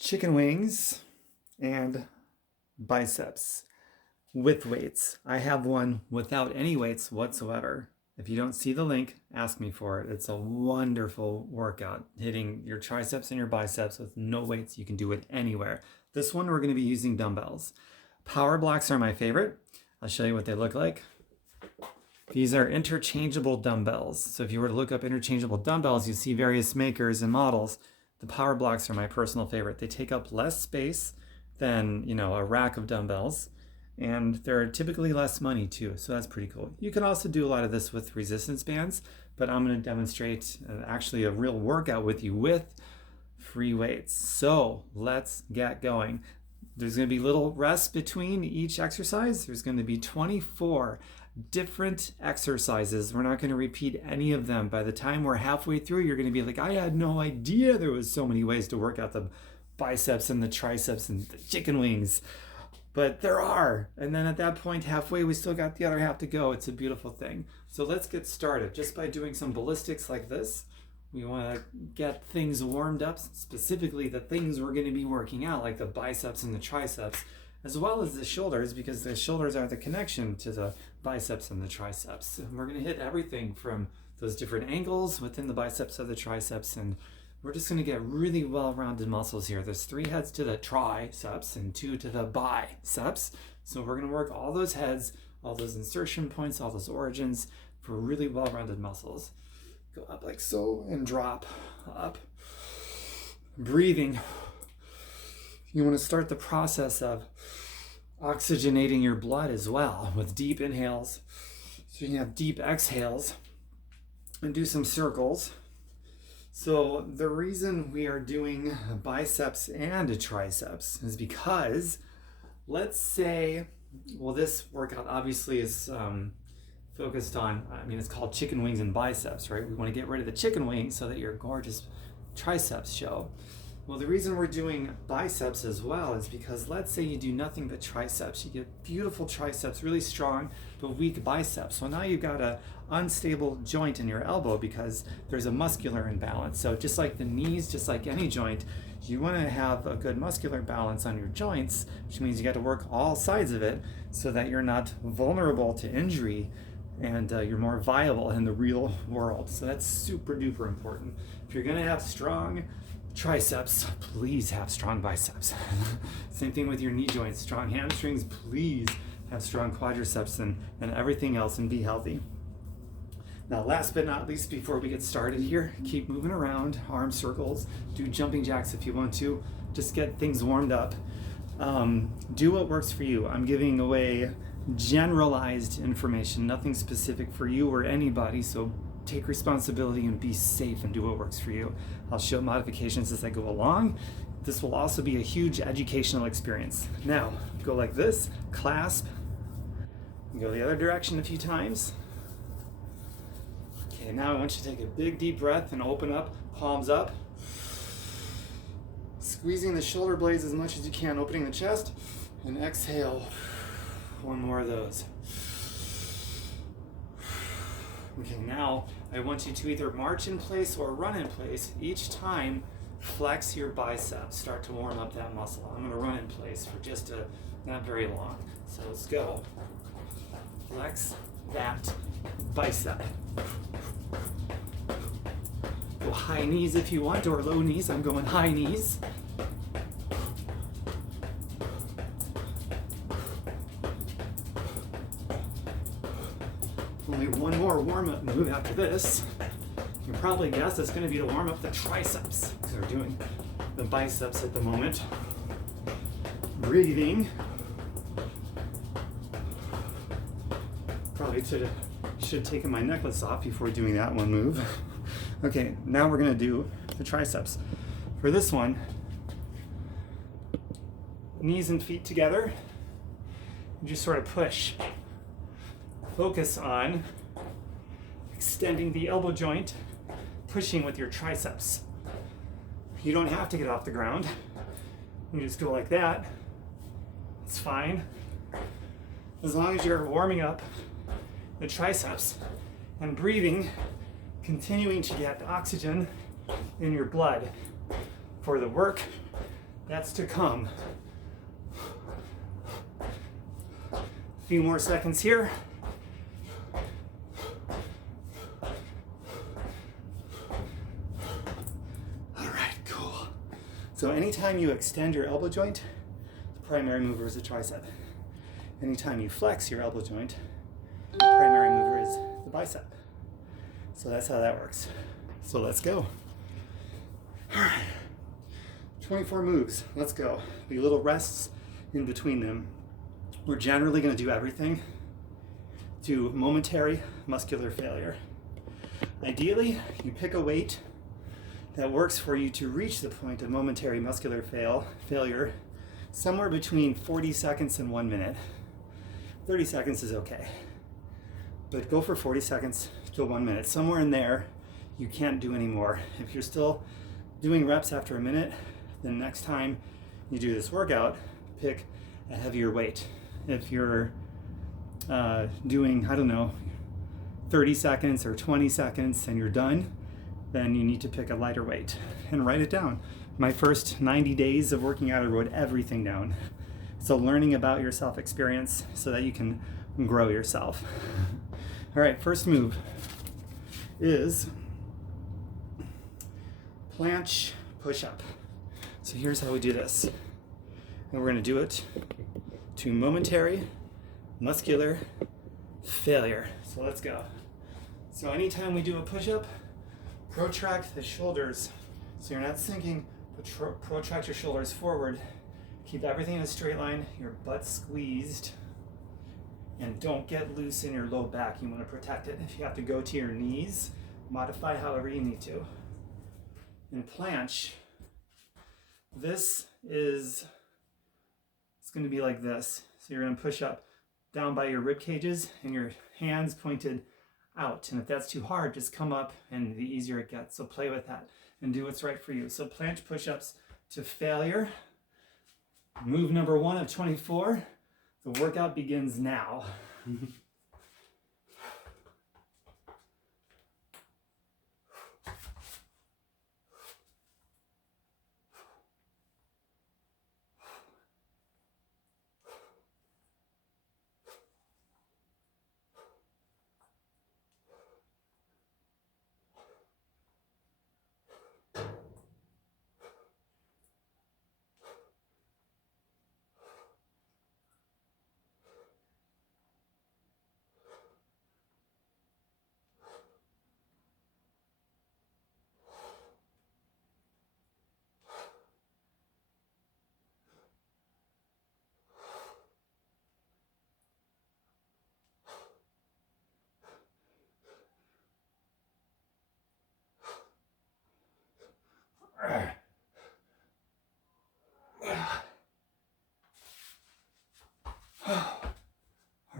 chicken wings and biceps with weights. I have one without any weights whatsoever. If you don't see the link, ask me for it. It's a wonderful workout, hitting your triceps and your biceps with no weights. You can do it anywhere. This one, we're going to be using dumbbells. Power blocks are my favorite. I'll show you what they look like. These are interchangeable dumbbells. So if you were to look up interchangeable dumbbells, you see various makers and models. The power blocks are my personal favorite. They take up less space than, a rack of dumbbells, and they're typically less money too. So that's pretty cool. You can also do a lot of this with resistance bands, but I'm going to demonstrate actually a real workout with you with free weights. So let's get going. There's going to be little rests between each exercise. There's going to be 24 different exercises. We're not going to repeat any of them. By the time we're halfway through, you're going to be like, I had no idea there was so many ways to work out the biceps and the triceps and the chicken wings. But there are. And then at that point, halfway, we still got the other half to go. It's a beautiful thing. So let's get started just by doing some ballistics like this. We want to get things warmed up, specifically the things we're going to be working out, like the biceps and the triceps, as well as the shoulders, because the shoulders are the connection to the biceps and the triceps. And we're going to hit everything from those different angles within the biceps of the triceps, and we're just going to get really well-rounded muscles here. There's 3 heads to the triceps and 2 to the biceps. So we're going to work all those heads, all those insertion points, all those origins for really well-rounded muscles. Go up like so and drop up. Breathing. You want to start the process of oxygenating your blood as well with deep inhales. So you can have deep exhales and do some circles. So the reason we are doing biceps and triceps is because, let's say, this workout obviously is focused on, it's called chicken wings and biceps, right? We want to get rid of the chicken wings so that your gorgeous triceps show. Well, the reason we're doing biceps as well is because let's say you do nothing but triceps. You get beautiful triceps, really strong, but weak biceps. So now you've got a unstable joint in your elbow because there's a muscular imbalance. So just like the knees, just like any joint, you want to have a good muscular balance on your joints, which means you got to work all sides of it so that you're not vulnerable to injury and you're more viable in the real world. So that's super duper important. If you're going to have strong triceps, please have strong biceps. Same thing with your knee joints, strong hamstrings, please have strong quadriceps and everything else, and be healthy. Now, last but not least, before we get started here, keep moving around, arm circles, do jumping jacks if you want to, just get things warmed up. Do what works for you. I'm giving away generalized information, nothing specific for you or anybody, so take responsibility and be safe and do what works for you. I'll show modifications as I go along. This will also be a huge educational experience. Now, go like this, clasp, go the other direction a few times. Okay, now I want you to take a big deep breath and open up, palms up. Squeezing the shoulder blades as much as you can, opening the chest, and exhale. One more of those. Okay, now I want you to either march in place or run in place. Each time, flex your biceps. Start to warm up that muscle. I'm going to run in place for just not very long. So let's go. Flex that bicep. Go high knees if you want, or low knees. I'm going high knees. Only one more warm-up move after this. You can probably guess it's going to be to warm up the triceps, because we're doing the biceps at the moment. Breathing. Probably should have taken my necklace off before doing that one move. Okay, now we're going to do the triceps. For this one, knees and feet together. You just sort of push. Focus on extending the elbow joint, pushing with your triceps. You don't have to get off the ground. You just go like that. It's fine. As long as you're warming up the triceps and breathing, continuing to get oxygen in your blood for the work That's to come. A few more seconds here. All right, cool. So anytime you extend your elbow joint, the primary mover is the tricep. Anytime you flex your elbow joint, the primary mover is the bicep. So that's how that works. So let's go. All right, 24 moves, let's go. Be little rests in between them. We're generally gonna do everything to momentary muscular failure. Ideally, you pick a weight that works for you to reach the point of momentary muscular failure somewhere between 40 seconds and 1 minute. 30 seconds is okay, but go for 40 seconds to 1 minute. Somewhere in there, you can't do any more. If you're still doing reps after a minute, then next time you do this workout, pick a heavier weight. If you're doing, I don't know, 30 seconds or 20 seconds and you're done, then you need to pick a lighter weight and write it down. My first 90 days of working out, I wrote everything down. So learning about your self-experience so that you can grow yourself. All right, first move is planche push-up. So here's how we do this. And we're gonna do it to momentary muscular failure. So let's go. So anytime we do a push-up, protract the shoulders. So you're not sinking, but protract your shoulders forward. Keep everything in a straight line, your butt squeezed, and don't get loose in your low back. You want to protect it. If you have to go to your knees, modify however you need to. In planche, it's going to be like this. So you're going to push up down by your rib cages and your hands pointed out. And if that's too hard, just come up and the easier it gets. So play with that and do what's right for you. So planche push-ups to failure. Move number 1 of 24. The workout begins now.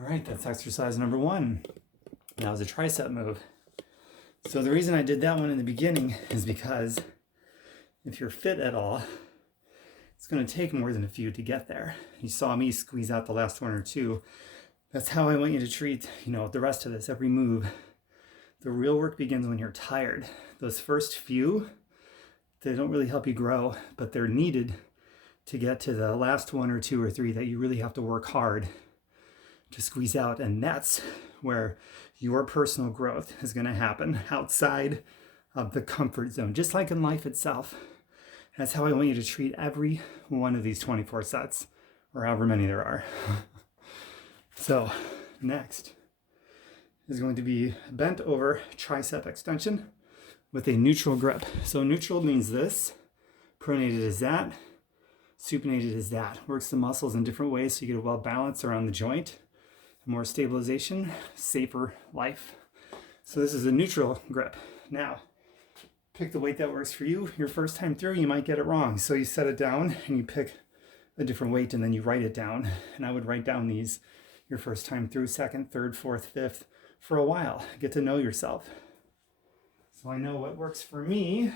All right, that's exercise number 1. That was a tricep move. So the reason I did that one in the beginning is because if you're fit at all, it's going to take more than a few to get there. You saw me squeeze out the last 1 or 2. That's how I want you to treat, the rest of this, every move. The real work begins when you're tired. Those first few, they don't really help you grow, but they're needed to get to the last 1 or 2 or 3 that you really have to work hard to squeeze out. And that's where your personal growth is going to happen, outside of the comfort zone, just like in life itself. That's how I want you to treat every one of these 24 sets, or however many there are. So next is going to be bent over tricep extension with a neutral grip. So neutral means this, pronated is that, supinated is that. Works the muscles in different ways so you get a well balance around the joint, more stabilization, safer life. So this is a neutral grip. Now, pick the weight that works for you. Your first time through, you might get it wrong. So you set it down and you pick a different weight and then you write it down. And I would write down these your first time through, second, third, fourth, fifth, for a while. Get to know yourself. So I know what works for me.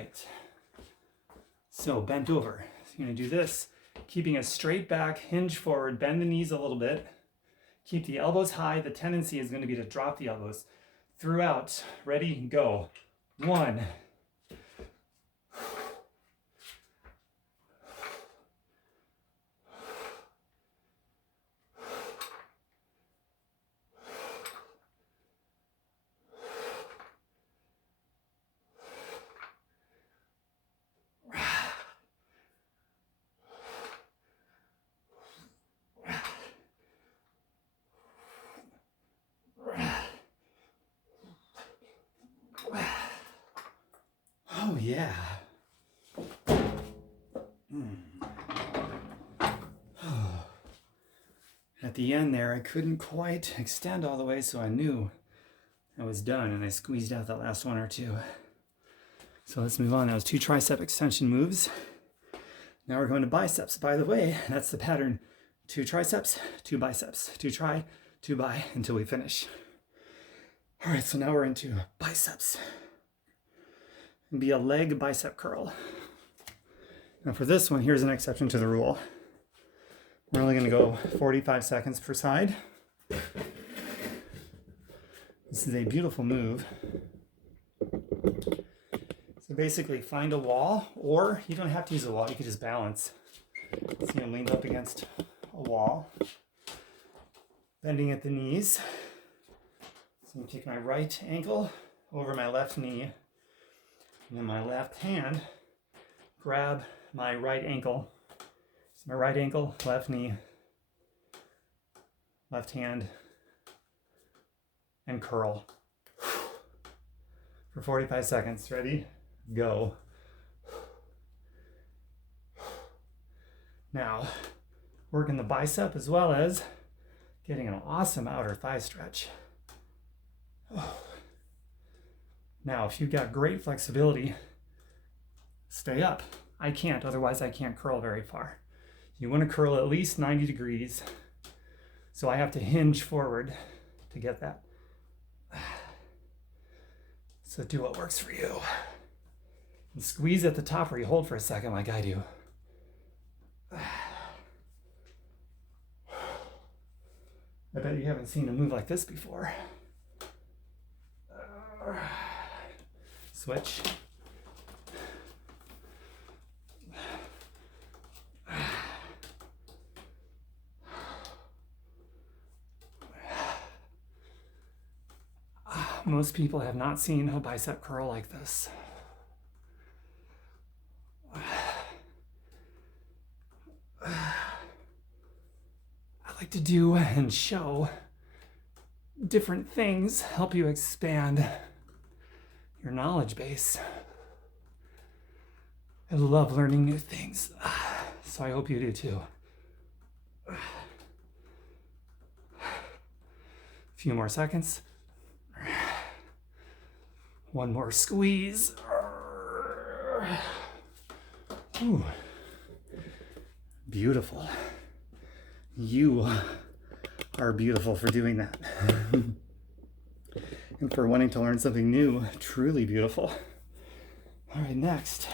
right. So bent over. So you're going to do this, keeping a straight back, hinge forward, bend the knees a little bit. Keep the elbows high. The tendency is going to be to drop the elbows throughout. Ready? Go. 1. Oh yeah. At the end there, I couldn't quite extend all the way, so I knew I was done, and I squeezed out that last one or two. So let's move on. That was 2 tricep extension moves. Now we're going to biceps. By the way, that's the pattern. 2 triceps, 2 biceps. 2 tri, 2 bi, until we finish. All right, so now we're into biceps. It'll be a leg bicep curl. Now for this one, here's an exception to the rule. We're only going to go 45 seconds per side. This is a beautiful move. So basically find a wall, or you don't have to use a wall, you can just balance. See, I'm leaned up against a wall, bending at the knees. So I'm going to take my right ankle over my left knee, and then my left hand grab my right ankle. So my right ankle, left knee, left hand, and curl for 45 seconds. Ready? Go. Now, working the bicep as well as getting an awesome outer thigh stretch. Now, if you've got great flexibility, stay up. I can't, otherwise I can't curl very far. You want to curl at least 90 degrees. So I have to hinge forward to get that. So do what works for you. And squeeze at the top where you hold for a second like I do. I bet you haven't seen a move like this before. Switch. Most people have not seen a bicep curl like this. I like to do and show different things, help you expand your knowledge base. I love learning new things, so I hope you do too. A few more seconds. One more squeeze. Ooh. Beautiful. You are beautiful for doing that. And for wanting to learn something new. Truly beautiful. All right, next.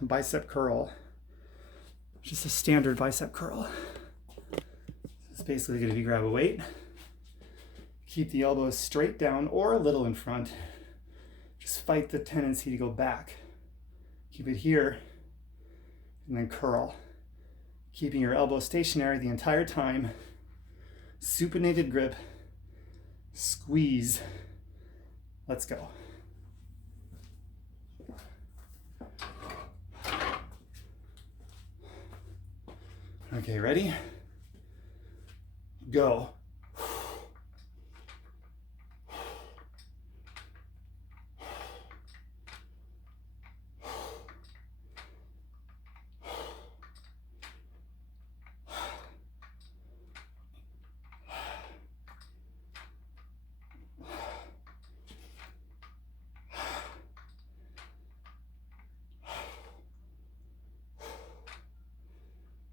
Bicep curl. Just a standard bicep curl. It's basically going to be grab a weight. Keep the elbows straight down or a little in front. Just fight the tendency to go back. Keep it here and then curl. Keeping your elbow stationary the entire time. Supinated grip. Squeeze. Let's go. Okay, ready? Go.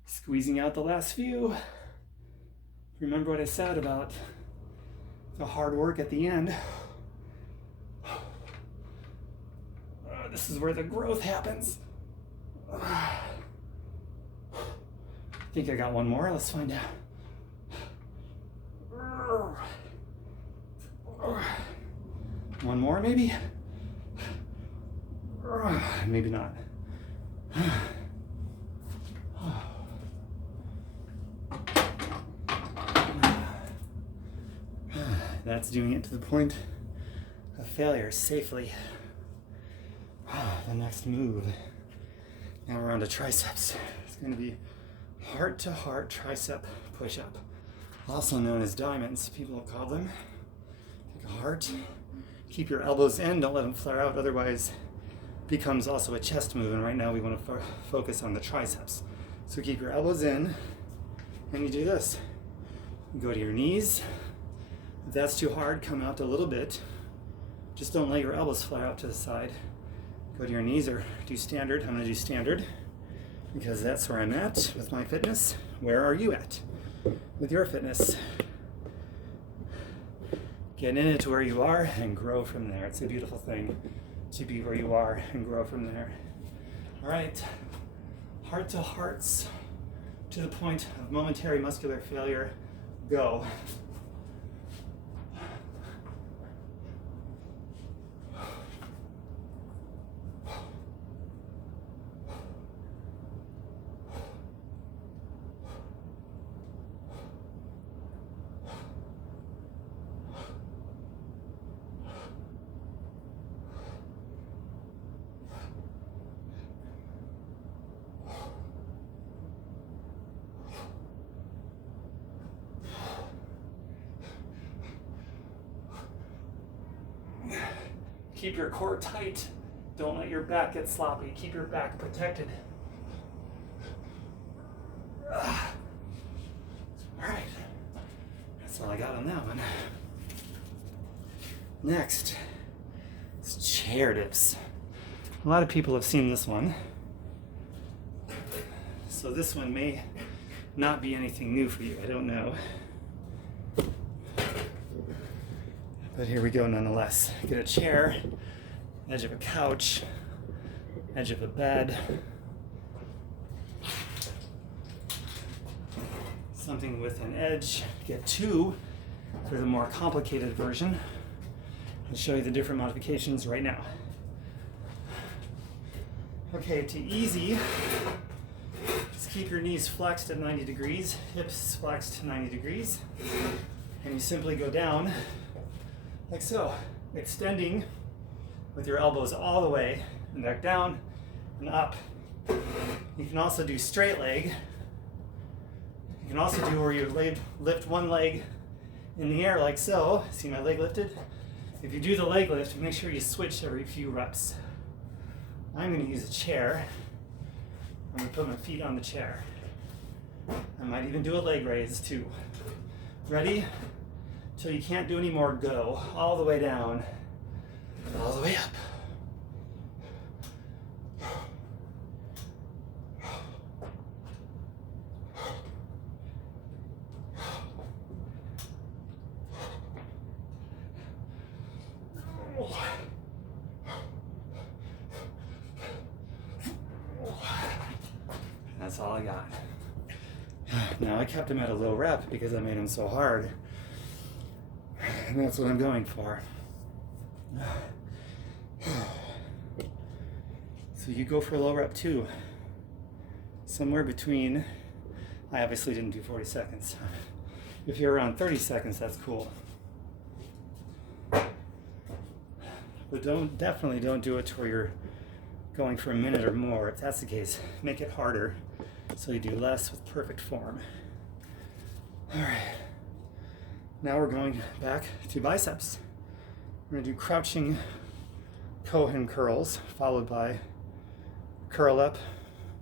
Squeezing out the last few. Remember what I said about the hard work at the end. This is where the growth happens. I think I got one more. Let's find out. One more, maybe? Maybe not. That's doing it to the point of failure safely. The next move. Now we're on to triceps. It's going to be heart-to-heart tricep push-up, also known as diamonds, people call them. Take a heart. Keep your elbows in, don't let them flare out, otherwise it becomes also a chest move, and right now we want to focus on the triceps. So keep your elbows in, and you do this. You go to your knees. If that's too hard, come out a little bit. Just don't let your elbows flare out to the side. Go to your knees or do standard. I'm going to do standard because that's where I'm at with my fitness. Where are you at with your fitness? Get in it to where you are and grow from there. It's a beautiful thing to be where you are and grow from there. All right, heart to hearts to the point of momentary muscular failure. Go. Keep your core tight. Don't let your back get sloppy. Keep your back protected. All right. That's all I got on that one. Next, it's chair dips. A lot of people have seen this one. So this one may not be anything new for you. I don't know. But here we go nonetheless. Get a chair, edge of a couch, edge of a bed. Something with an edge. Get two for the more complicated version. I'll show you the different modifications right now. Okay, to easy, just keep your knees flexed at 90 degrees, hips flexed to 90 degrees, and you simply go down like so, extending with your elbows all the way and back down and up. You can also do straight leg. You can also do where you lift one leg in the air like so. See my leg lifted? If you do the leg lift, make sure you switch every few reps. I'm going to use a chair. I'm going to put my feet on the chair. I might even do a leg raise too. Ready? Till you can't do any more, go all the way down, all the way up. That's all I got. Now I kept him at a low rep because I made him so hard. And that's what I'm going for. So you go for a low rep too. Somewhere between, I obviously didn't do 40 seconds. If you're around 30 seconds, that's cool. But definitely don't do it to where you're going for a minute or more. If that's the case, make it harder so you do less with perfect form. All right. Now we're going back to biceps. We're going to do crouching Cohen curls, followed by curl up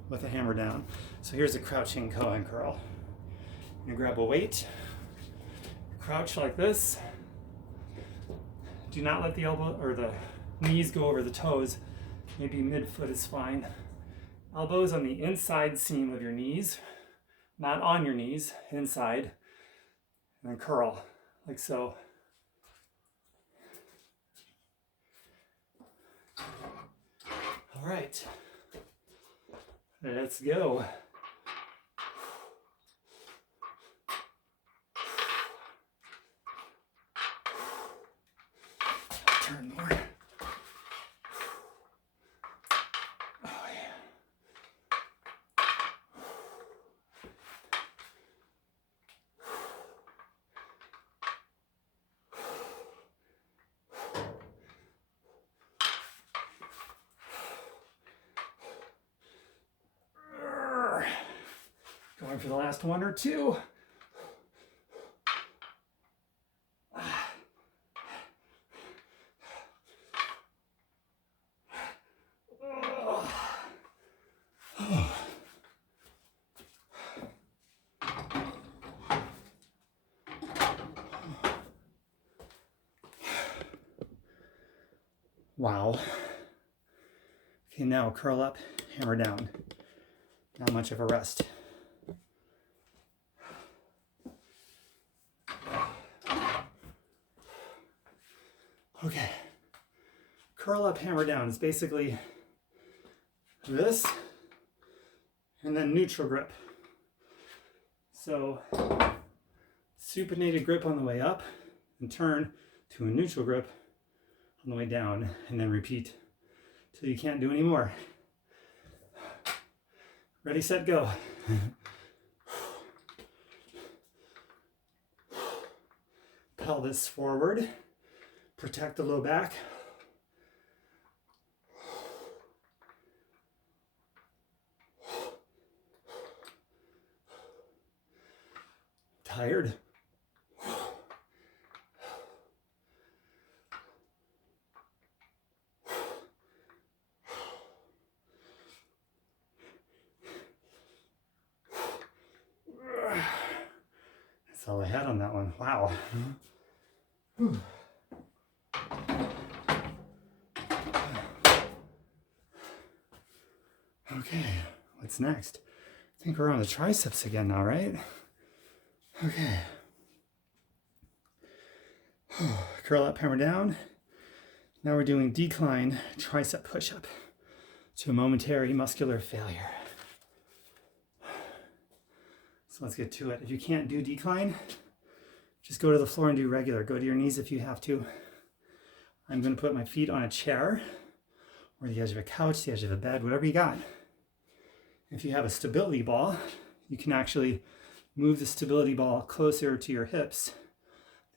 with a hammer down. So here's a crouching Cohen curl. You're going to grab a weight, crouch like this. Do not let the elbow or the knees go over the toes. Maybe mid-foot is fine. Elbows on the inside seam of your knees, not on your knees, inside. And then curl, like so. right. Let's go. Turn more. Oh, yeah. Going for the last one or two. Wow. Okay, now curl up, hammer down. Not much of a rest. Okay. Curl up, hammer down is basically this and then neutral grip. So supinated grip on the way up and turn to a neutral grip on the way down, and then repeat till you can't do any more. Ready, set, go. Pelvis forward. Protect the low back. Tired? That's all I had on that one. Wow. Okay, what's next? I think we're on the triceps again now, right? Okay. Curl up, hammer down. Now we're doing decline tricep push-up to a momentary muscular failure. So let's get to it. If you can't do decline, just go to the floor and do regular. Go to your knees if you have to. I'm going to put my feet on a chair or the edge of a couch, the edge of a bed, whatever you got. If you have a stability ball, you can actually move the stability ball closer to your hips.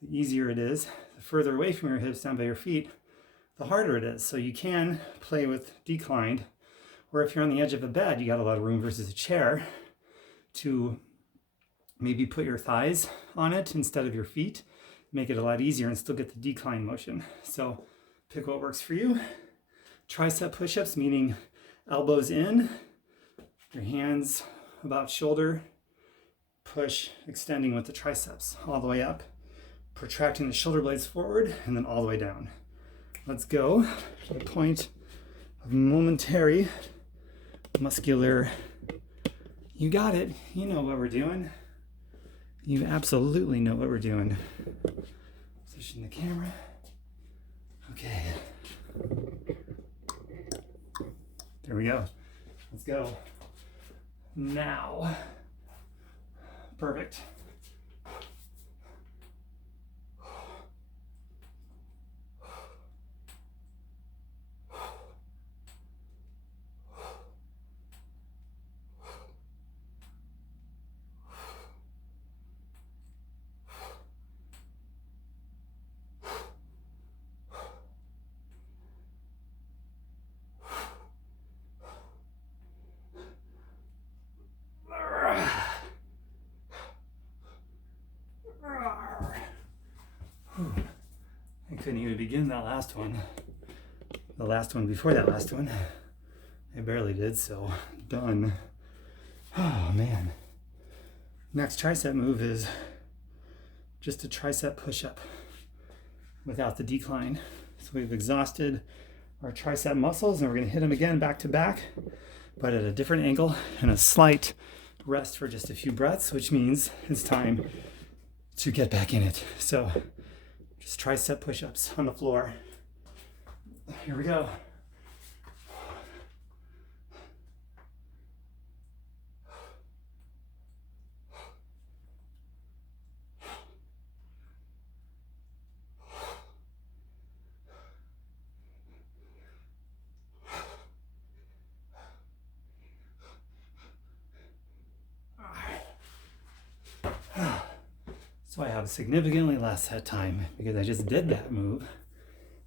The easier it is, the further away from your hips down by your feet, the harder it is. So you can play with declined, or if you're on the edge of a bed, you got a lot of room versus a chair to maybe put your thighs on it instead of your feet, make it a lot easier and still get the decline motion. So pick what works for you. Tricep push-ups, meaning elbows in, your hands about shoulder, push, extending with the triceps all the way up, protracting the shoulder blades forward, and then all the way down. Let's go to the point of momentary muscular. You got it. You know what we're doing. You absolutely know what we're doing. Position the camera. Okay. There we go. Let's go. Now. Perfect. I couldn't even begin that last one. The last one before that last one. I barely did, so done. Oh man. Next tricep move is just a tricep push-up without the decline. So we've exhausted our tricep muscles and we're gonna hit them again back to back, but at a different angle and a slight rest for just a few breaths, which means it's time to get back in it. So just tricep push-ups on the floor. Here we go. So I have significantly less head time because I just did that move,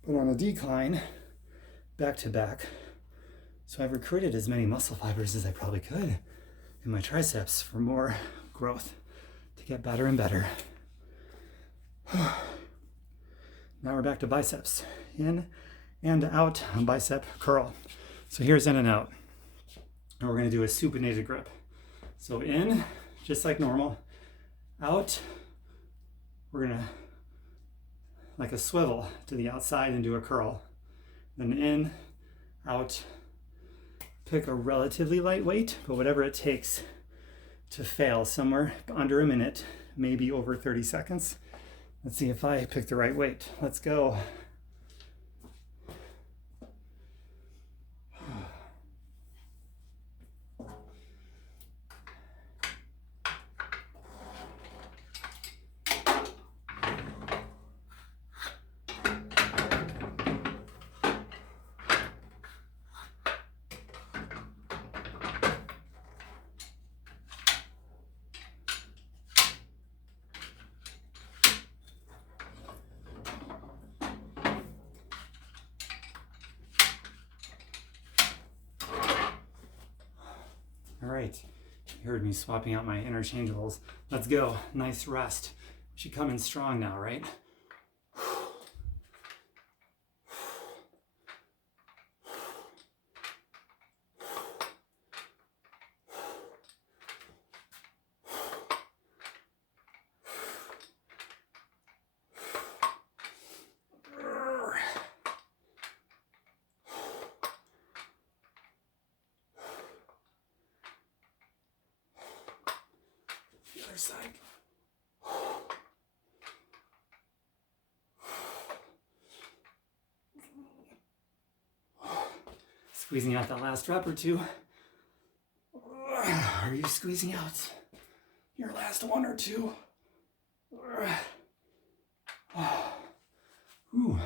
but on a decline, back to back. So I've recruited as many muscle fibers as I probably could in my triceps for more growth to get better and better. Now we're back to biceps. In and out bicep curl. So here's in and out. And we're going to do a supinated grip. So in, just like normal. Out, we're going to, like a swivel to the outside and do a curl. Then in, out. Pick a relatively light weight, but whatever it takes to fail, somewhere under a minute, maybe over 30 seconds. Let's see if I pick the right weight. Let's go. All right, you heard me swapping out my interchangeables. Let's go. Nice rest. We should come in strong now, right? Side. Squeezing out that last rep or two. Are you squeezing out your last one or two? Ooh.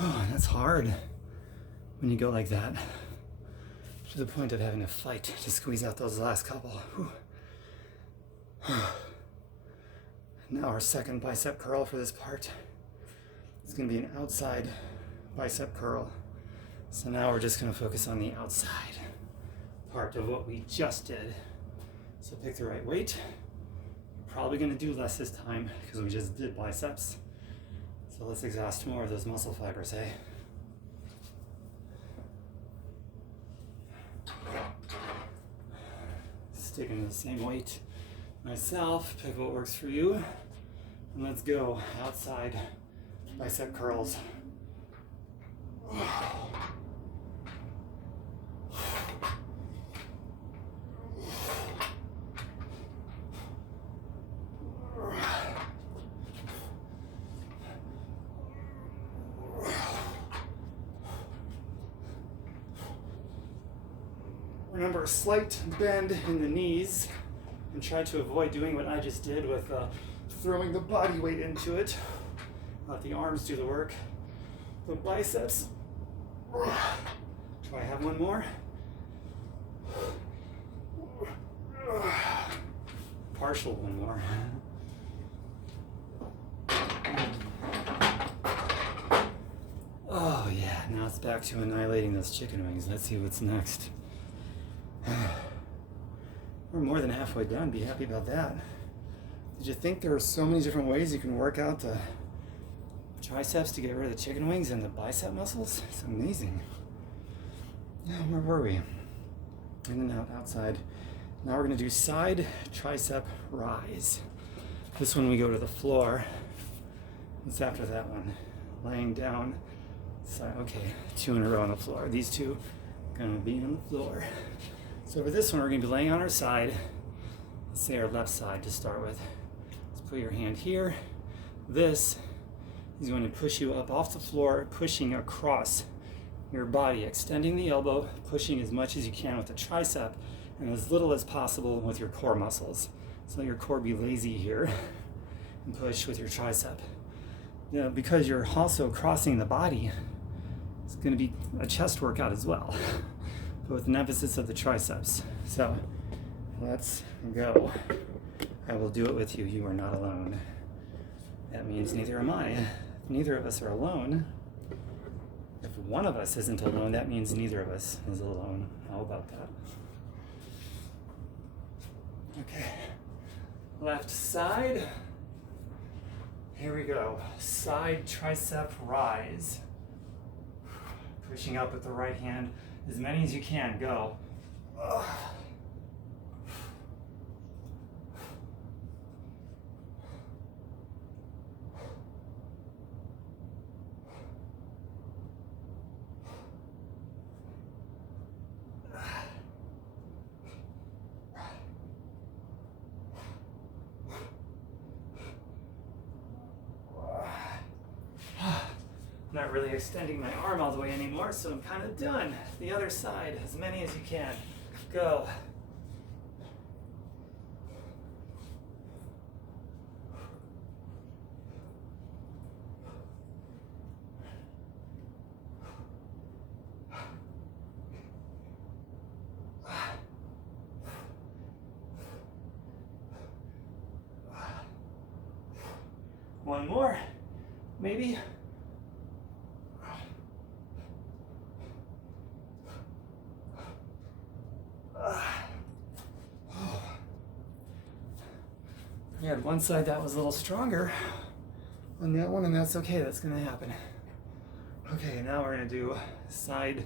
Oh, that's hard. When you go like that, to the point of having to fight to squeeze out those last couple. Now our second bicep curl for this part. It's going to be an outside bicep curl. So now we're just going to focus on the outside part of what we just did. So pick the right weight. We're probably going to do less this time because we just did biceps. So let's exhaust more of those muscle fibers, eh? Sticking to the same weight myself, pick what works for you, and let's go. Outside bicep curls. Remember, a slight bend in the knees, and try to avoid doing what I just did with throwing the body weight into it. Let the arms do the work. The biceps. Do I have one more? Partial one more. Oh yeah, now it's back to annihilating those chicken wings. Let's see what's next. We're more than halfway done. Be happy about that. Did you think there were so many different ways you can work out the triceps to get rid of the chicken wings and the bicep muscles? It's amazing. Yeah, where were we? In and out, outside. Now we're going to do side tricep rise. This one we go to the floor. What's after that one? Laying down. Side. Okay, 2 in a row on the floor. These two going to be on the floor. So for this one, we're going to be laying on our side. Let's say our left side to start with. Let's put your hand here. This is going to push you up off the floor, pushing across your body, extending the elbow, pushing as much as you can with the tricep, and as little as possible with your core muscles. So let your core be lazy here, and push with your tricep. Now, because you're also crossing the body, it's going to be a chest workout as well. but with an emphasis of the triceps. So let's go. I will do it with you. You are not alone. That means neither am I. If neither of us are alone, if one of us isn't alone, that means neither of us is alone. How about that? Okay. Left side. Here we go. Side tricep rise. Pushing up with the right hand. As many as you can. Go. Not really extending my arm all the way anymore, so I'm kind of done. The other side, as many as you can. Go. One more, maybe. I had one side that was a little stronger on that one, and that's okay. That's going to happen. Okay, now we're going to do side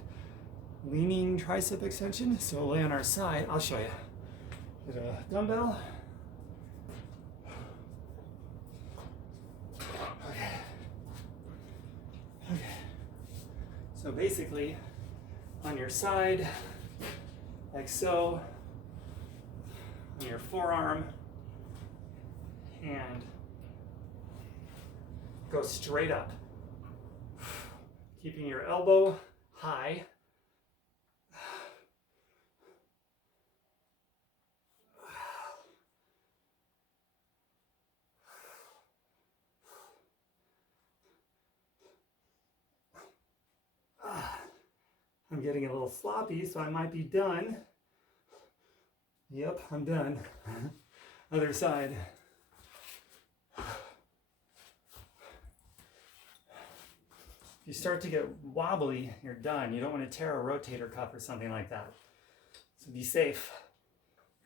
leaning tricep extension. So we'll lay on our side. I'll show you. Get a dumbbell. Okay. So basically, on your side, like so, on your forearm, and go straight up, keeping your elbow high. I'm getting a little sloppy, so I might be done. Yep, I'm done. Other side. If you start to get wobbly, you're done. You don't want to tear a rotator cuff or something like that. So be safe.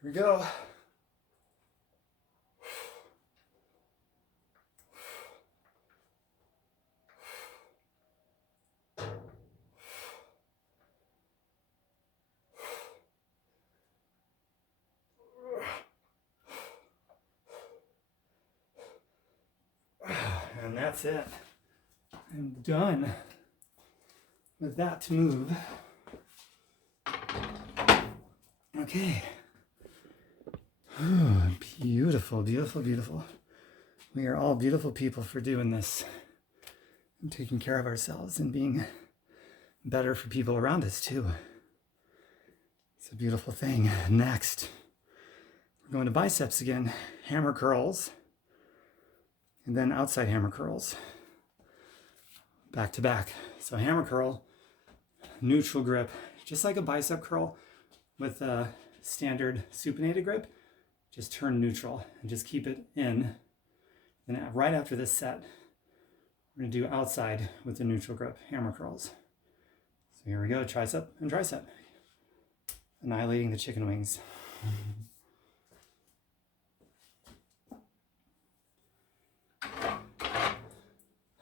Here we go. And that's it. I'm done with that move. Okay. Oh, beautiful, beautiful, beautiful. We are all beautiful people for doing this and taking care of ourselves and being better for people around us too. It's a beautiful thing. Next, we're going to biceps again. Hammer curls. And then outside hammer curls. Back to back. So hammer curl, neutral grip, just like a bicep curl with a standard supinated grip. Just turn neutral and just keep it in. Then right after this set, we're going to do outside with the neutral grip, hammer curls. So here we go, tricep and tricep. Annihilating the chicken wings.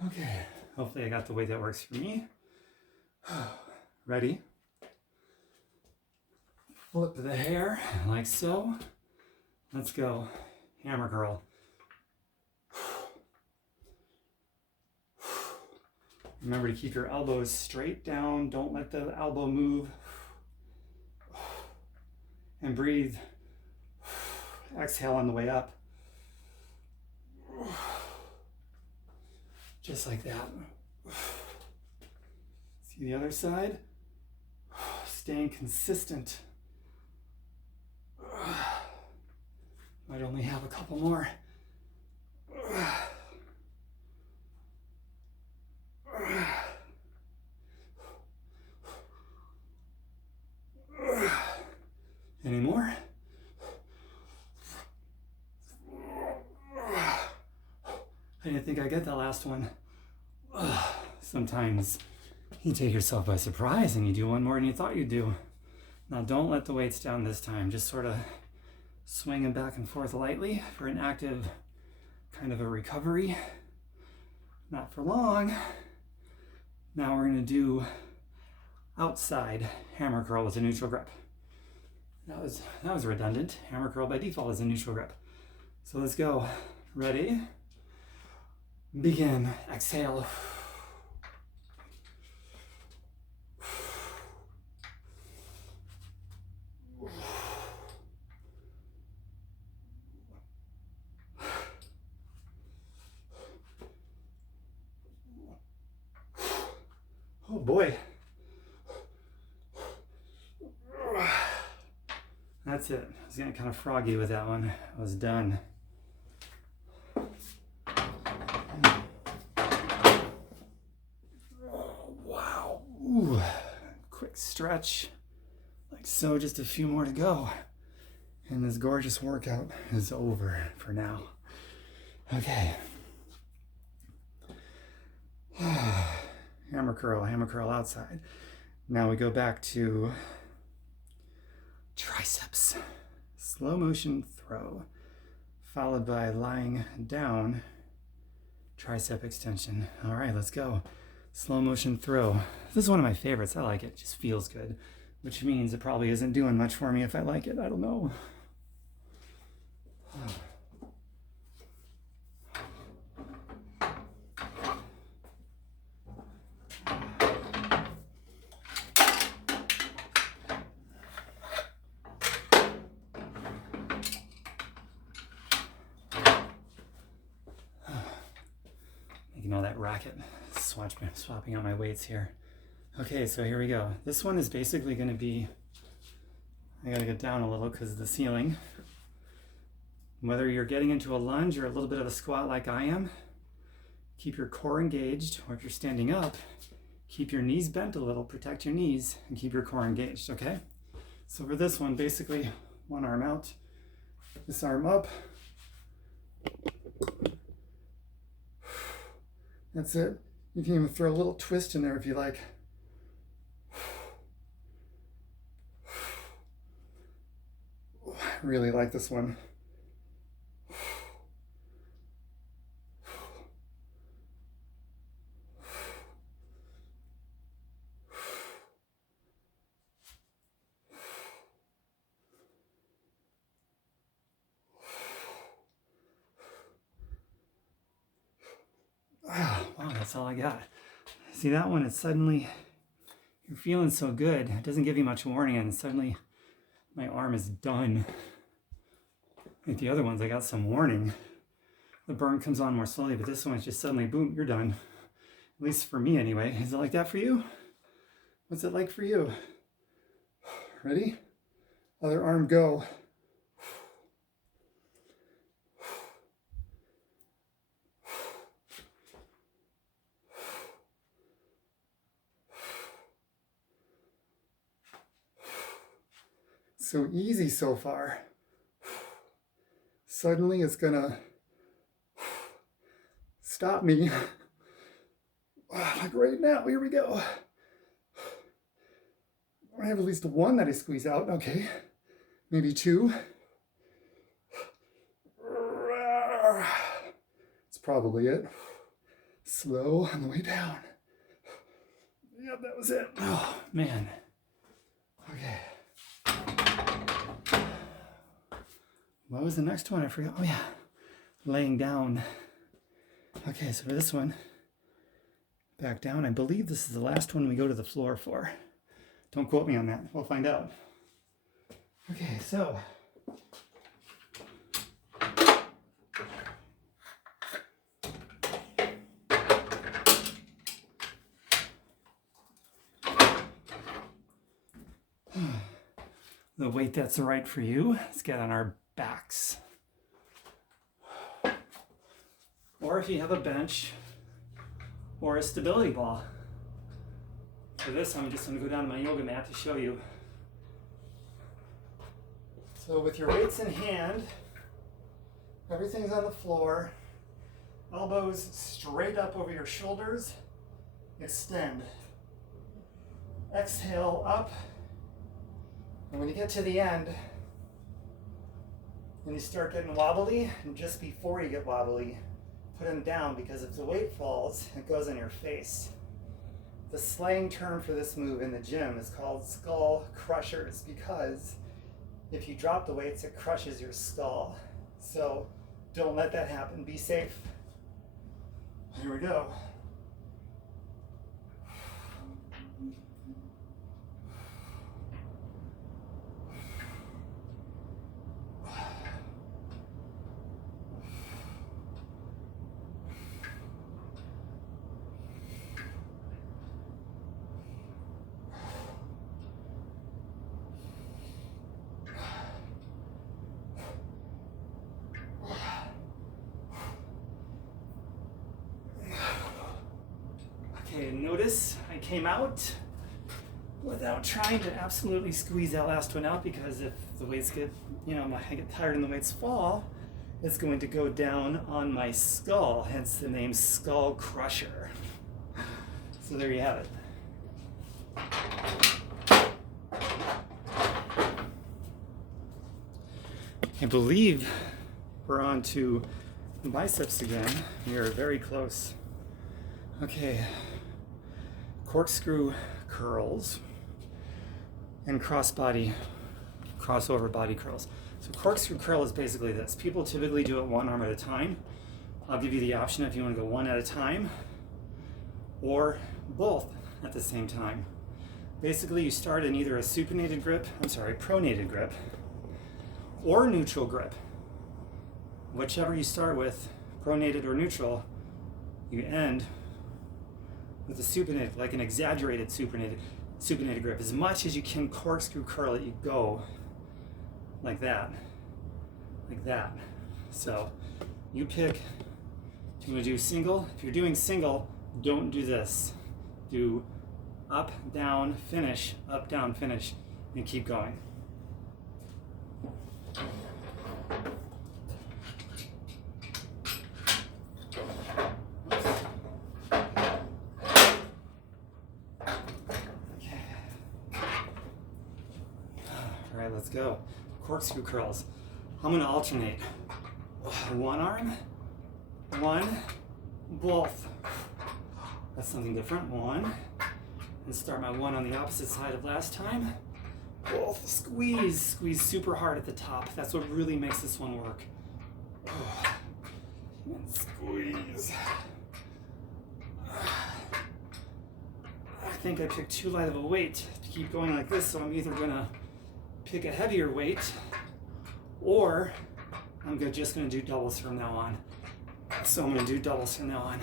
Okay, hopefully I got the weight that works for me. Ready? Flip the hair like so. Let's go. Hammer curl. Remember to keep your elbows straight down. Don't let the elbow move. And breathe. Exhale on the way up. Just like that. See the other side? Staying consistent. Might only have a couple more. I didn't think I'd get that last one. Ugh. Sometimes you take yourself by surprise and you do one more than you thought you'd do. Now don't let the weights down this time. Just sort of swing them back and forth lightly for an active kind of a recovery. Not for long. Now we're going to do outside hammer curl with a neutral grip. That was redundant. Hammer curl by default is a neutral grip. So let's go. Ready? Begin. Exhale. Oh boy. That's it. I was getting kind of froggy with that one. I was done. Oh, wow. Ooh. Quick stretch. Like so, just a few more to go. And this gorgeous workout is over for now. Okay. Hammer curl outside. Now we go back to triceps. Slow motion throw, followed by lying down, tricep extension. All right, let's go. Slow motion throw. This is one of my favorites. I like it. It just feels good, which means it probably isn't doing much for me if I like it. I don't know. Making all that racket, swapping out my weights here. Okay, so here we go. This one is basically going to be, I gotta get down a little because of the ceiling. Whether you're getting into a lunge or a little bit of a squat like I am, keep your core engaged, or if you're standing up, keep your knees bent a little, protect your knees, and keep your core engaged, okay? So for this one, basically, one arm out, this arm up. That's it. You can even throw a little twist in there if you like. I really like this one. Wow, that's all I got. See that one, it's suddenly, you're feeling so good. It doesn't give you much warning and suddenly my arm is done. Like the other ones, I got some warning. The burn comes on more slowly, but this one is just suddenly, boom, you're done. At least for me anyway. Is it like that for you? What's it like for you? Ready? Other arm, go. So easy so far. Suddenly it's gonna stop me. Like right now, here we go. I have at least one that I squeeze out, okay. Maybe two. That's probably it. Slow on the way down. Yep, that was it. Oh, man. Okay. What was the next one? I forgot. Oh, yeah. Laying down. Okay, so for this one, back down. I believe this is the last one we go to the floor for. Don't quote me on that. We'll find out. Okay, so. The weight that's right for you. Let's get on our backs. Or if you have a bench or a stability ball. For this, I'm just going to go down to my yoga mat to show you. So with your weights in hand, everything's on the floor. Elbows straight up over your shoulders. Extend. Exhale up. And when you get to the end, and you start getting wobbly, and just before you get wobbly, put them down, because if the weight falls, it goes on your face. The slang term for this move in the gym is called skull crushers, because if you drop the weights, it crushes your skull. So don't let that happen. Be safe. Here we go. Okay, notice I came out without trying to absolutely squeeze that last one out, because if the weights get, I get tired and the weights fall, it's going to go down on my skull, hence the name Skull Crusher. So there you have it. I believe we're on to biceps again. We are very close. Okay, corkscrew curls and crossover body curls. So corkscrew curl is basically this. People typically do it one arm at a time. I'll give you the option if you want to go one at a time or both at the same time. Basically, you start in either a pronated grip or neutral grip. Whichever you start with, pronated or neutral, you end with a supinated, like an exaggerated supinated grip. As much as you can corkscrew curl it, you go like that. So you pick if you want to do single. If you're doing single, don't do this. Do up, down, finish, up, down, finish, and keep going. Let's go. Corkscrew curls. I'm going to alternate. One arm, one, both. That's something different. One, and start my one on the opposite side of last time. Both. Squeeze super hard at the top. That's what really makes this one work. And squeeze. I think I picked too light of a weight to keep going like this, so I'm either going to pick a heavier weight, or I'm just going to do doubles from now on. So I'm going to do doubles from now on.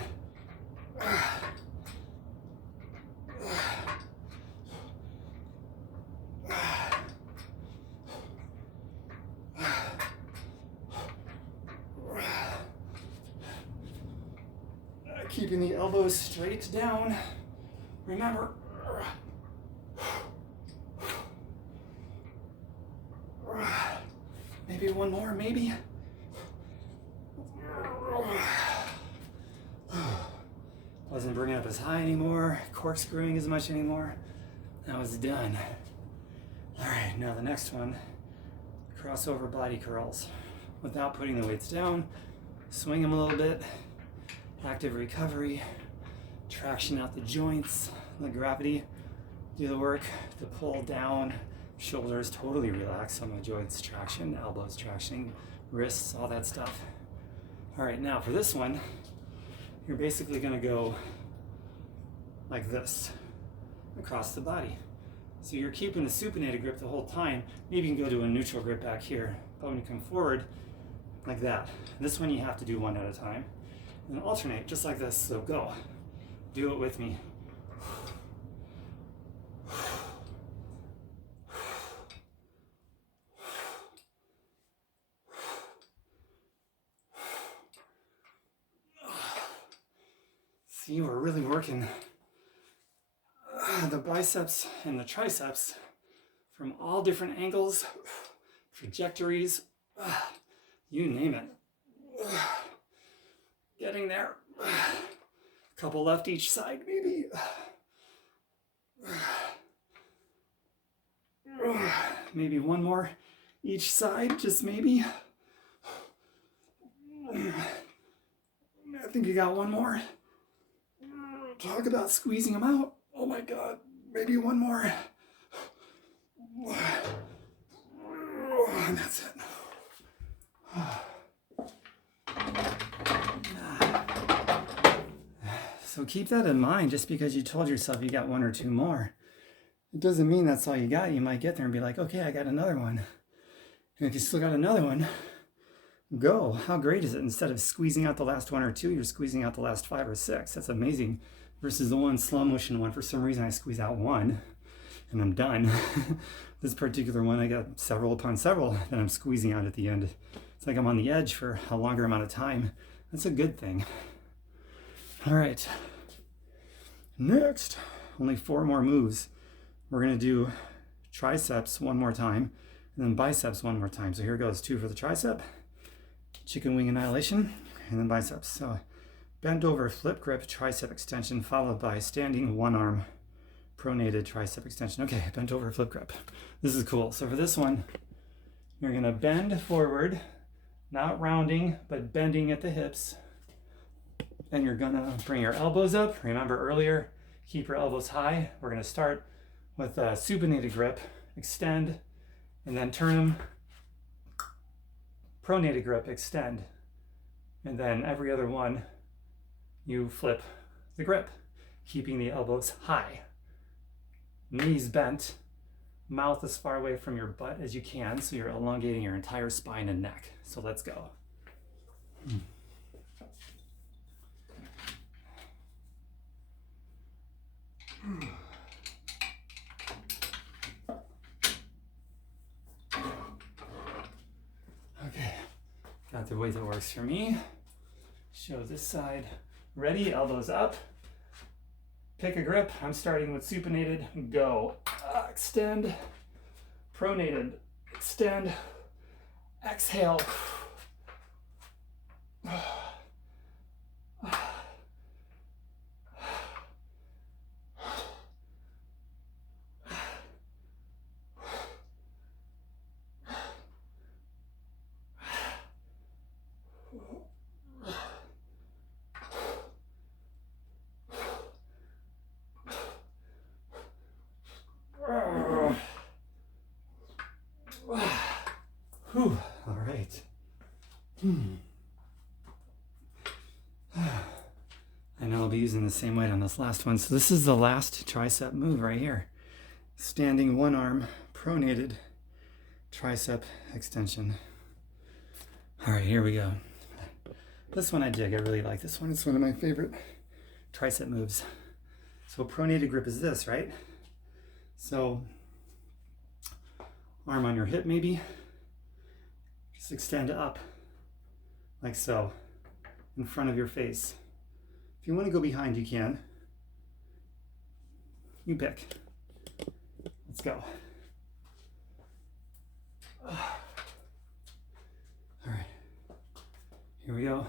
Keeping the elbows straight down. Remember, maybe one more, maybe. Wasn't bringing up as high anymore, corkscrewing as much anymore. That was done. All right, now the next one, crossover body curls. Without putting the weights down, swing them a little bit, active recovery, traction out the joints, let gravity do the work to pull down. Shoulders totally relax on the joints, traction, elbows traction, wrists, all that stuff. All right, now for this one, you're basically going to go like this across the body. So you're keeping the supinated grip the whole time. Maybe you can go to a neutral grip back here, but when you come forward, like that. This one you have to do one at a time. And alternate, just like this, so go. Do it with me. See, we're really working the biceps and the triceps from all different angles, trajectories, you name it. Get Getting there. Couple left each side, maybe. Maybe one more each side, just maybe. I think you got one more. Talk about squeezing them out. Oh my God, maybe one more. And that's it. So keep that in mind. Just because you told yourself you got one or two more, it doesn't mean that's all you got. You might get there and be like, okay, I got another one. And if you still got another one, go. How great is it? Instead of squeezing out the last one or two, you're squeezing out the last 5 or 6. That's amazing. Versus the one slow motion one. For some reason, I squeeze out one and I'm done. This particular one, I got several upon several that I'm squeezing out at the end. It's like I'm on the edge for a longer amount of time. That's a good thing. All right. Next, only 4 more moves. We're going to do triceps one more time and then biceps one more time. So here goes 2 for the tricep, chicken wing annihilation, and then biceps. So bent over flip grip tricep extension followed by standing one arm pronated tricep extension. Okay, bent over flip grip. This is cool. So for this one, you're going to bend forward, not rounding, but bending at the hips. And you're going to bring your elbows up. Remember earlier, keep your elbows high. We're going to start with a supinated grip, extend, and then turn them. Pronated grip, extend. And then every other one, you flip the grip, keeping the elbows high. Knees bent, mouth as far away from your butt as you can, so you're elongating your entire spine and neck. So let's go. Okay, got the weight that works for me. Show this side. Ready, elbows up. Pick a grip. I'm starting with supinated. Go. Extend. Pronated. Extend. Exhale. Whew. All right. I know I'll be using the same weight on this last one. So this is the last tricep move right here. Standing one arm, pronated tricep extension. All right, here we go. This one I dig. I really like this one. It's one of my favorite tricep moves. So pronated grip is this, right? So arm on your hip maybe. Just extend up like so in front of your face. If you want to go behind, you can. You pick. Let's go. All right, here we go.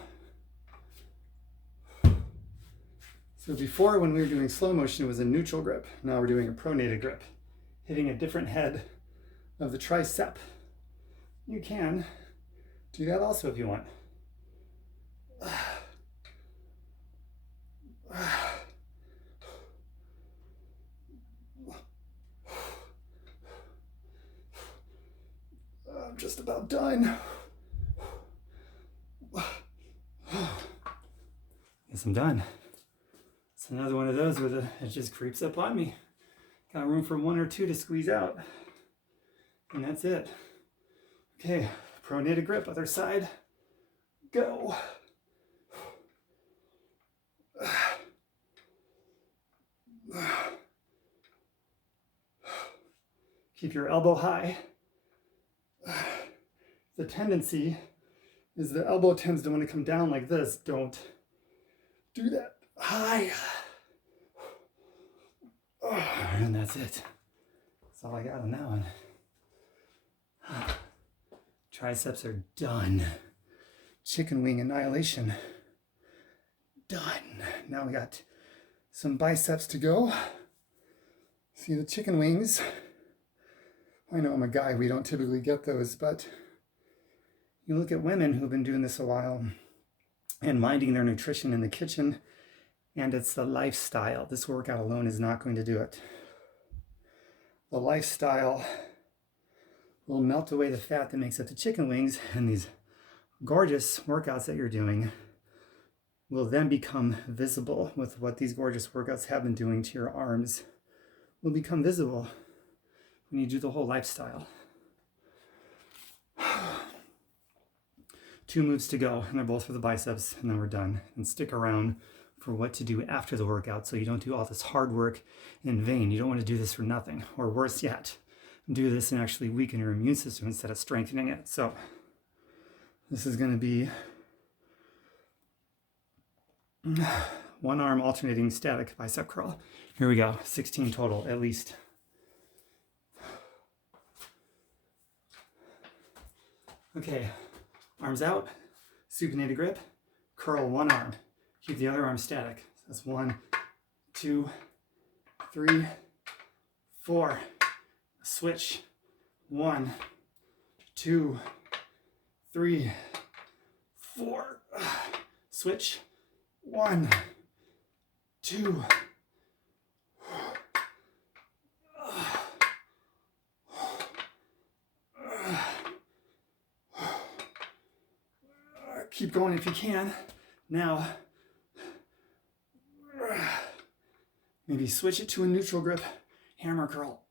So before, when we were doing slow motion, it was a neutral grip. Now we're doing a pronated grip, hitting a different head of the tricep. You can do that also if you want. I'm just about done. Guess I'm done. It's another one of those where it just creeps up on me. Got room for 1 or 2 to squeeze out. And that's it. Okay, pronated grip, other side. Go. Keep your elbow high. The tendency is the elbow tends to want to come down like this. Don't do that. High. And that's it. That's all I got on that one. Triceps are done. Chicken wing annihilation. done. Now we got some biceps to go. See the chicken wings? I know I'm a guy, we don't typically get those, but you look at women who've been doing this a while and minding their nutrition in the kitchen, and it's the lifestyle. This workout alone is not going to do it. The lifestyle will melt away the fat that makes up the chicken wings, and these gorgeous workouts that you're doing will then become visible with what these gorgeous workouts have been doing to your arms. Will become visible when you do the whole lifestyle. 2 moves to go, and they're both for the biceps, and then we're done. And stick around for what to do after the workout so you don't do all this hard work in vain. You don't want to do this for nothing, or worse yet, do this and actually weaken your immune system instead of strengthening it. So this is going to be 1 arm alternating static bicep curl. Here we go, 16 total at least. Okay, arms out, supinated grip, curl 1 arm. Keep the other arm static. That's 1, 2, 3, 4. Switch. 1, 2, 3, 4. Switch. 1, 2. Keep going if you can. Now, maybe switch it to a neutral grip, hammer curl.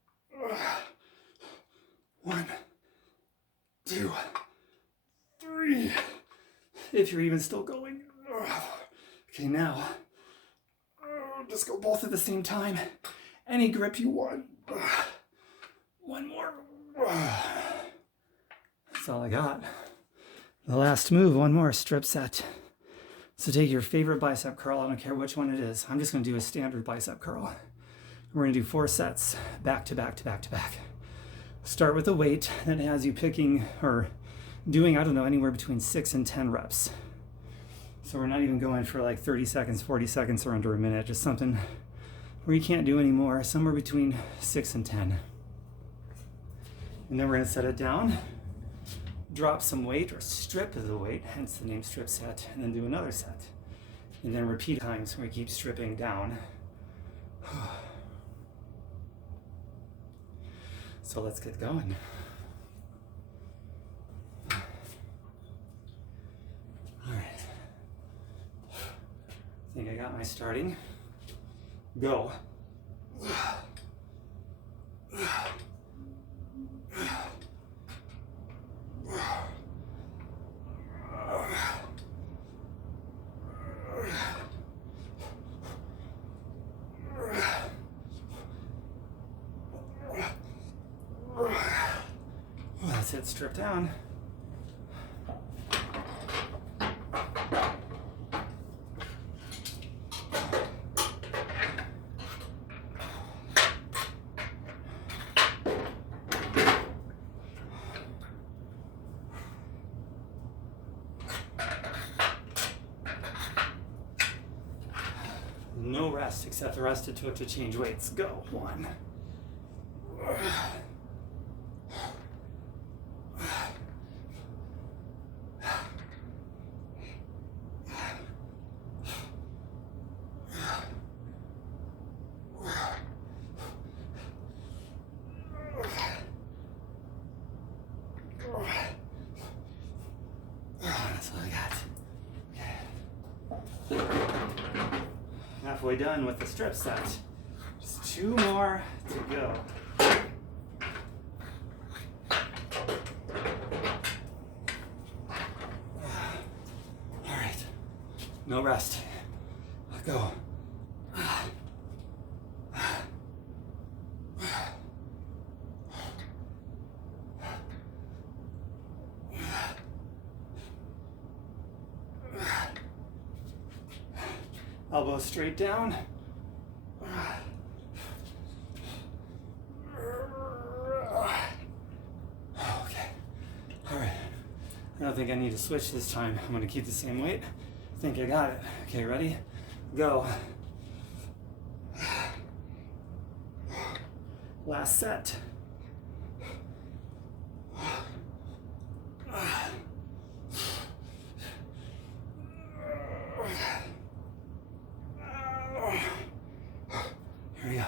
1, 2, 3. If you're even still going. Okay, now, just go both at the same time. Any grip you want. 1 more. That's all I got. The last move, 1 more, strip set. So take your favorite bicep curl, I don't care which one it is. I'm just gonna do a standard bicep curl. We're gonna do 4 sets, back to back to back to back. Start with a weight that has you picking or doing, I don't know, anywhere between 6 and 10 reps. So we're not even going for like 30 seconds, 40 seconds, or under a minute, just something where you can't do any more, somewhere between 6 and 10. And then we're gonna set it down, drop some weight or strip of the weight, hence the name strip set, and then do another set. And then repeat times where we keep stripping down. So let's get going. All right. I think I got my starting. Go. That's it, strip down. No rest except the rest it took to change weights. Go. 1. That's all I got. Halfway done with the strip set. Just 2 more to go. All right, no rest. Go. Elbows straight down. Okay. All right. I don't think I need to switch this time. I'm going to keep the same weight. think I got it. Okay, ready? Go. Last set. Here we go.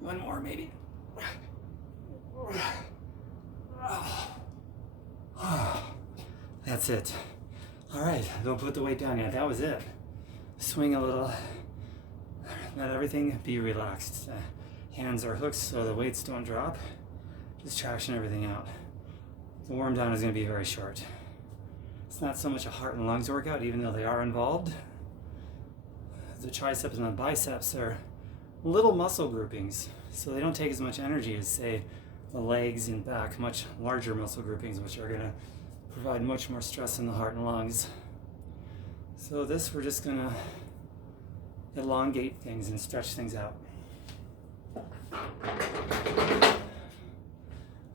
One more, maybe. That's it. All right, don't put the weight down yet. That was it. Swing a little. Let everything be relaxed. Hands are hooks so the weights don't drop. Just traction everything out. The warm down is going to be very short. It's not so much a heart and lungs workout, even though they are involved. The triceps and the biceps are little muscle groupings, so they don't take as much energy as, say, the legs and back, much larger muscle groupings, which are going to provide much more stress in the heart and lungs. So this, we're just going to elongate things and stretch things out.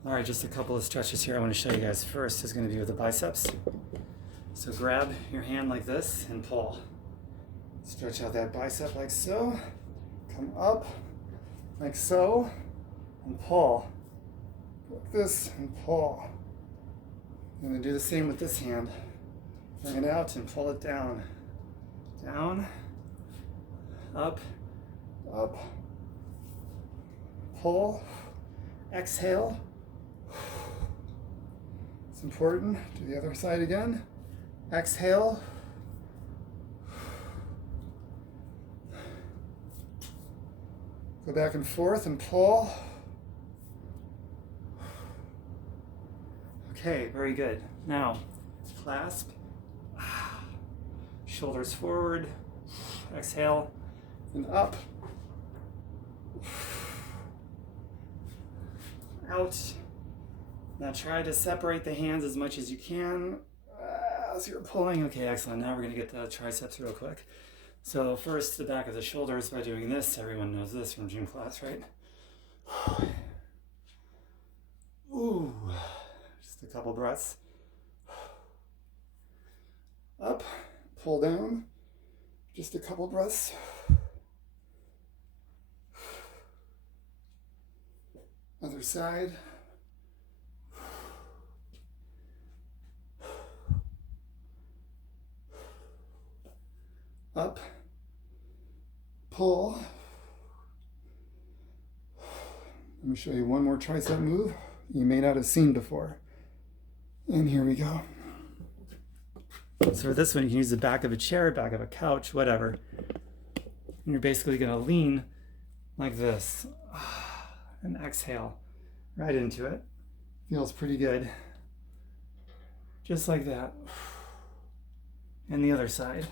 All right, just a couple of stretches here I want to show you guys. First is going to be with the biceps. So grab your hand like this and pull. Stretch out that bicep like so. Come up like so and pull. Like this and pull. I'm going to do the same with this hand. Bring it out and pull it down. Down, up, up, pull, exhale. It's important. Do the other side again. Exhale. Go back and forth and pull. Okay, very good. Now, clasp. Shoulders forward. Exhale. And up. Out. Now try to separate the hands as much as you can as you're pulling. Okay, excellent. Now we're going to get the triceps real quick. So first, the back of the shoulders by doing this. Everyone knows this from gym class, right? Ooh, just a couple breaths. Up, pull down. Just a couple breaths. Other side. Up, pull. Let me show you one more tricep move you may not have seen before. And here we go. So for this one, you can use the back of a chair, back of a couch, whatever. And you're basically going to lean like this and exhale right into it. Feels pretty good. Just like that. And the other side.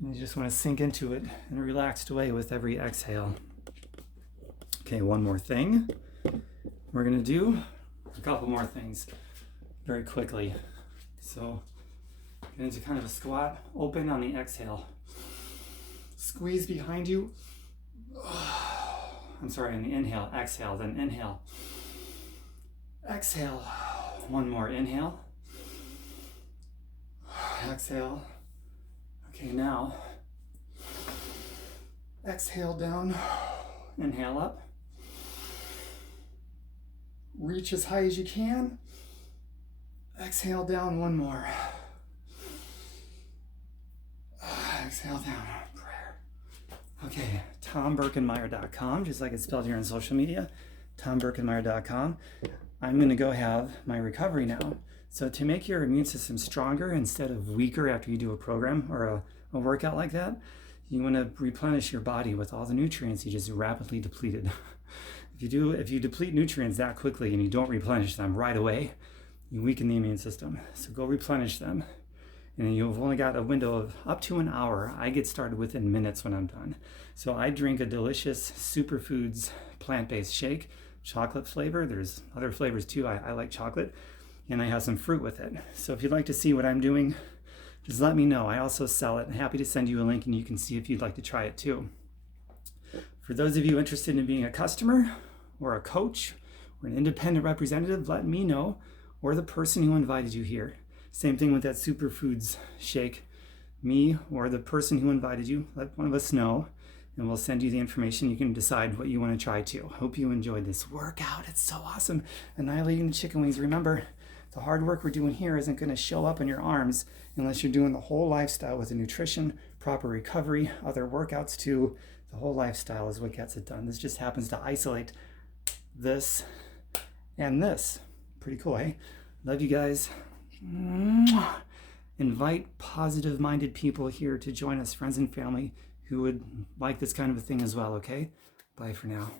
And you just want to sink into it in a relaxed way with every exhale. Okay, one more thing. We're going to do a couple more things very quickly. So get into kind of a squat, open on the exhale. Squeeze behind you. I'm sorry, on the inhale, exhale, then inhale. Exhale. One more, inhale. Exhale. Okay, now exhale down, inhale up. Reach as high as you can. Exhale down, one more. Exhale down, prayer. Okay, TomBerkenmeyer.com, just like it's spelled here on social media, TomBerkenmeyer.com. I'm going to go have my recovery now. So to make your immune system stronger instead of weaker after you do a program or a workout like that, you want to replenish your body with all the nutrients you just rapidly depleted. If you deplete nutrients that quickly and you don't replenish them right away, you weaken the immune system. So go replenish them. And you've only got a window of up to an hour. I get started within minutes when I'm done. So I drink a delicious Superfoods plant-based shake, chocolate flavor. There's other flavors too. I like chocolate. And I have some fruit with it. So if you'd like to see what I'm doing, just let me know. I also sell it. I'm happy to send you a link and you can see if you'd like to try it too. For those of you interested in being a customer or a coach or an independent representative, let me know, or the person who invited you here. Same thing with that Superfoods shake. Me or the person who invited you, let one of us know, and we'll send you the information. You can decide what you want to try too. Hope you enjoyed this workout. It's so awesome. Annihilating the chicken wings. Remember, the hard work we're doing here isn't going to show up in your arms unless you're doing the whole lifestyle with the nutrition, proper recovery, other workouts too. The whole lifestyle is what gets it done. This just happens to isolate this and this. Pretty cool, eh? Love you guys. Invite positive-minded people here to join us, friends and family who would like this kind of a thing as well, okay? Bye for now.